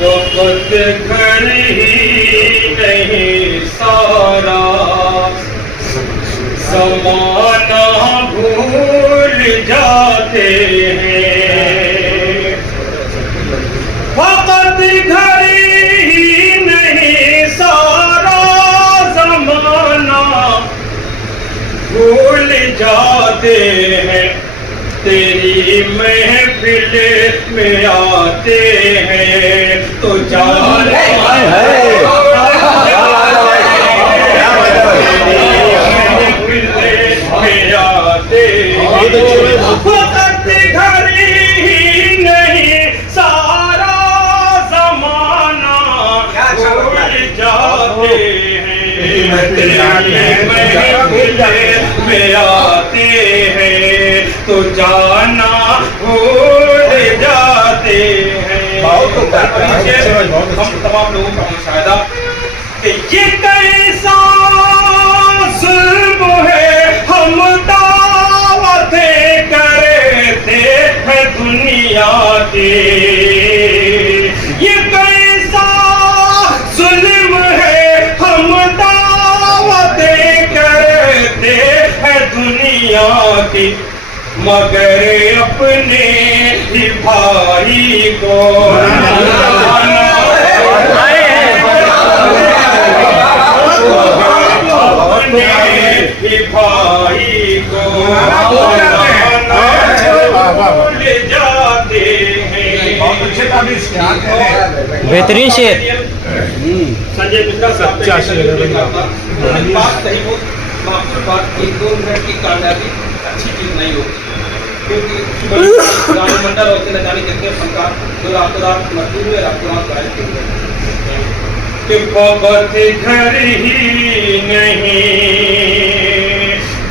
वक्त घर ही नहीं सारा ज़माना भूल जाते हैं। वक्त घर ही नहीं सारा ज़माना भूल जाते हैं। तेरी महफिल में आते हैं तो जान में आते वक्त घर ही नहीं सारा ज़माना भूल जाते हैं। महफिल में आते हैं तो जाना भूल जाते हैं। हम तमाम लोगों का मुशाहिदा कि ये कैसा जुल्म है हम दावतें करते हैं दुनिया के। ये कैसा जुल्म है हम दावतें करते हैं दुनिया की मगर अपने ही भाई को अपने ही भाई को भूल जाते हैं। बेहतरीन शेर संजय मिश्रा साहब बात सही हो बात 1-2 मिनट की कामयाबी अच्छी चीज नहीं होती क्योंकि गाने मंडल होते न जाने कितने फनकार जो रातों रात मजदूर हुए रातों रात गायब कि बहुत घर ही नहीं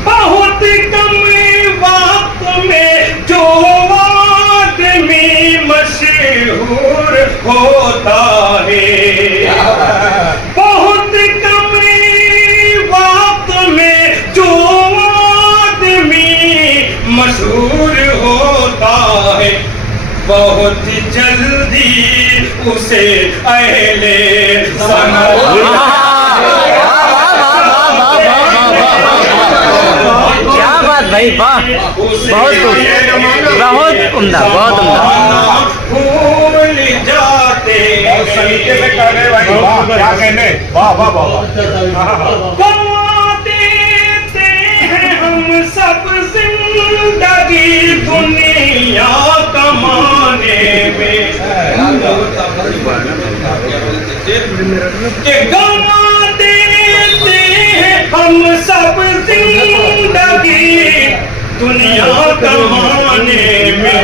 बहुत कम वक्त में जो आदमी मशहूर होता है। बहुत कम वक्त में जो मशहूर होता है बहुत जल्दी उसे अहले क्या बात भाई, वाह, बहुत उम्दा, बहुत उम्दा। भूल जाते सलीके से कर रहे भाई, वाह क्या कहने, वाह वाह वाह। हम सब जिंदगी दुनिया कमाने में गवा देते हैं हम सब जिंदगी दुनिया कमाने में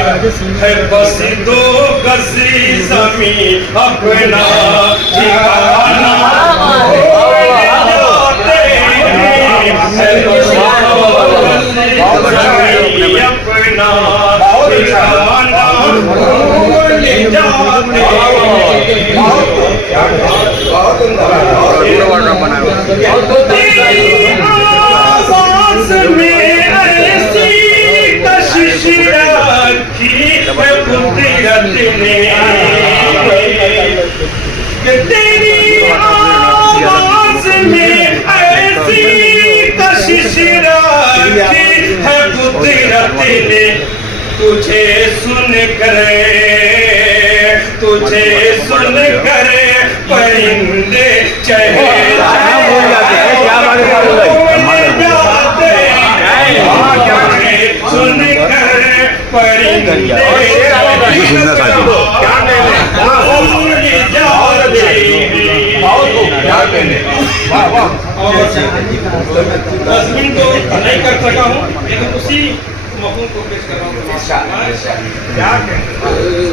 है बस 2 गज ज़मीन अपना ठिकाना आवाज़ में ऐसी कशिश रखी है कुदरत ने कि तेरी आवाज़ में ऐसी कशिश रखी है कुदरत ने तुझे सुन कर परिंदे सुन कर परिंदे तस्वीर तो नहीं कर सका हूँ लेकिन उसी मौकों को पेश कर रहा हूँ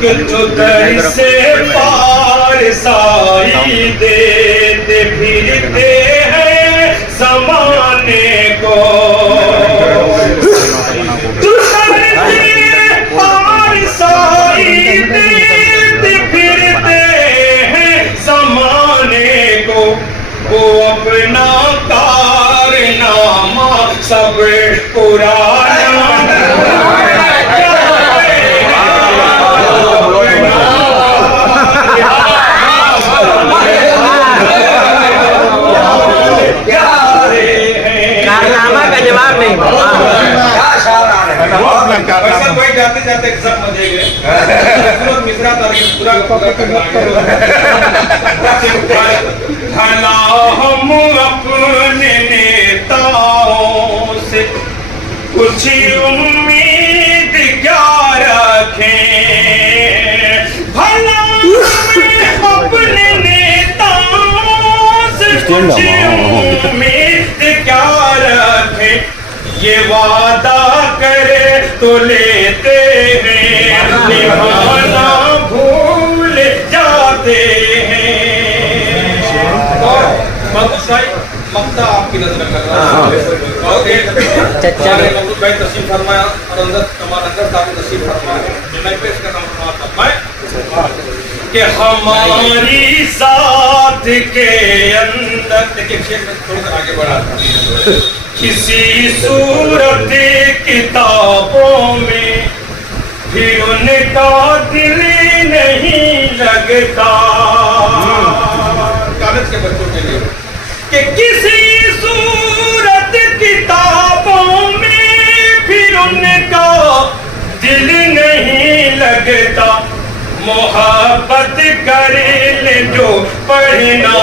कि जो दर से पार साई देते फिरते हैं ज़माने को। जो दर से पार साई देते फिरते हैं ज़माने को वो अपना कारनामा सब पुराना गए सूरत मिश्रा तारीख पूरा करना भला हम अपने नेताओं से कुछ उम्मीद क्या रखें, भला हम अपने नेताओं से कुछ उम्मीद क्या रखें, ये वादा करे तो लेते हैं, निभाना भूल जाते हैं। और महमूद भाई मक्ता आपकी नजर कर रहा है चचा महमूद भाई तस्वीर फरमाया और अंदर साहब तस्वीर फरमाया मैं पेश करना फरमाया कि हमारी साथ के अंदर देखिए शेर में थोड़ा सा आगे बढ़ा था किसी सूरत किताबों में भी उनका दिल नहीं लगता, कॉलेज के बच्चों के लिए कि किसी सूरत किताबों में फिर उनका दिल नहीं लगता, मोहब्बत कर ले जो पढ़ना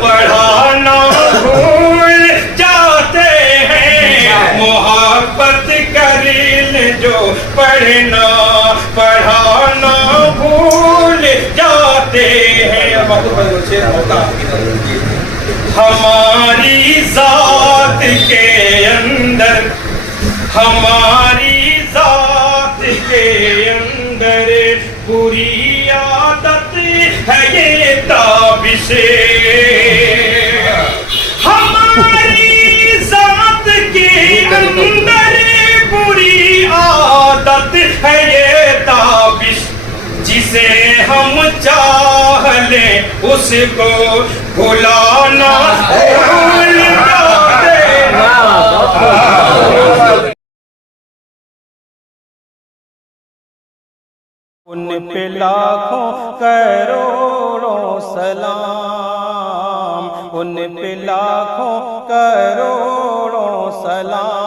पढ़ाना भूल जाते हैं, मोहब्बत कर ले जो पढ़ना पढ़ाना भूल जाते हैं। हमारी जात के अंदर, हमारी जात के अंदर बुरी आदत है ये ताबिशे, हमारी जात के अंदर बुरी आदत है ये ताबिश, जिसे हम चाह ले उसको भुलाना भूल जाते हैं। उन पे लाखों करोड़ों सलाम, उन पे लाखों करोड़ों सलाम।